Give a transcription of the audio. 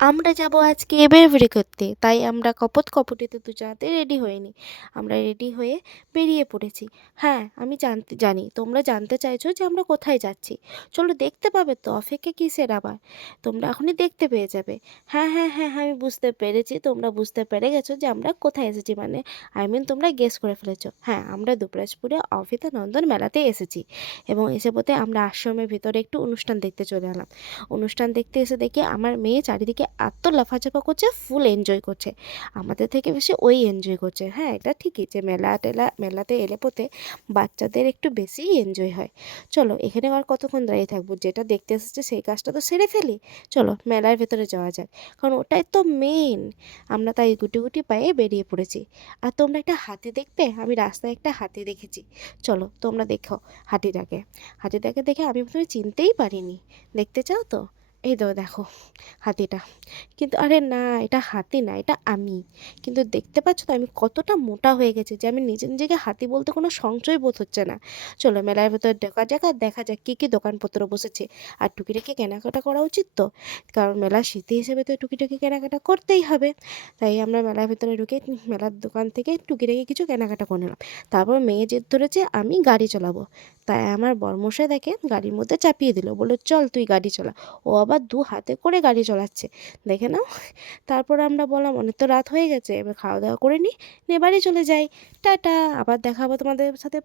আমরা যাব আজকে বেরবেরি করতে, তাই আমরা কপত কপটিতে দুজনাতে রেডি হয়ে নিই। আমরা রেডি হয়ে বেরিয়ে পড়েছি। হ্যাঁ, আমি জানি তোমরা জানতে চাইছো যে আমরা কোথায় যাচ্ছি। চলো দেখতে পাবে তো, অপেক্ষা কিসের আবার? তোমরা এখনই দেখতে পেয়ে যাবে। হ্যাঁ, হ্যাঁ, হ্যাঁ, হ্যাঁ, আমি বুঝতে পেরেছি। তোমরা বুঝতে পেরে গেছো যে আমরা কোথায় এসেছি, মানে তোমরা গেস করে ফেলেছো। হ্যাঁ, আমরা দুবরাজপুরে অফিতা নন্দন মেলাতে এসেছি এবং এসে পথে আমরা আশ্রমের ভিতরে একটু অনুষ্ঠান দেখতে চলে এলাম। অনুষ্ঠান দেখতে এসে দেখি আমার মেয়ে চারিদিকে এত লাফাচাপা করছে, ফুল এনজয় করছে। আমাদের থেকে বেশি ওই এনজয় করছে। হ্যাঁ, এটা ঠিকই যে মেলাতে এলে পথে বাচ্চাদের একটু বেশিই এনজয় হয়। চলো এখানে আর কতক্ষণ দাঁড়িয়ে থাকবো, যেটা দেখতে এসেছে সেই কাজটা তো সেরে ফেলি। চলো মেলার ভেতরে যাওয়া যাক, কারণ ওটাই তো মেন। আমরা তাই গুটি গুটি পায়ে বেরিয়ে পড়েছি। আর তোমরা একটা হাতি দেখবে, আমি রাস্তায় একটা হাতি দেখেছি। চলো তোমরা দেখো হাতিটাকে। হাতিটাকে দেখে আমি প্রথমে চিনতেই পারিনি। দেখতে চাও তো? এই দেখো হাতিটা। কিন্তু আরে না, এটা হাতি না, এটা আমি। কিন্তু দেখতে পাচ্ছ তো আমি কতটা মোটা হয়ে গেছি যে আমি নিজেকে হাতি বলতে কোনো সংশয় বোধ হচ্ছে না। চলো মেলার ভেতর ঢোকা যাক আর দেখা যাক কী কী দোকানপত্র বসেছে। আর টুকিটাকি কেনাকাটা করা উচিত তো, কারণ মেলার স্মৃতি হিসেবে তো টুকিটাকি কেনাকাটা করতেই হবে। তাই আমরা মেলার ভেতরে ঢুকে মেলার দোকান থেকে টুকিটাকি কিছু কেনাকাটা করে নিলাম। তারপর মেয়ে জেদ ধরেছে আমি গাড়ি চালাবো। তাই আমার বরমশাই দেখে গাড়ির মধ্যে চাপিয়ে দিল, বললো চল তুই গাড়ি চালা। ও আবার দু হাতে করে গাড়ি চালাচ্ছে, দেখে নাও। তারপর আমরা বললাম অনেক তো রাত হয়ে গেছে, এবার খাওয়া দাওয়া করে নিই, নিয়ে বাড়ি চলে যাই। টাটা, আবার দেখা হবে তোমাদের সাথে।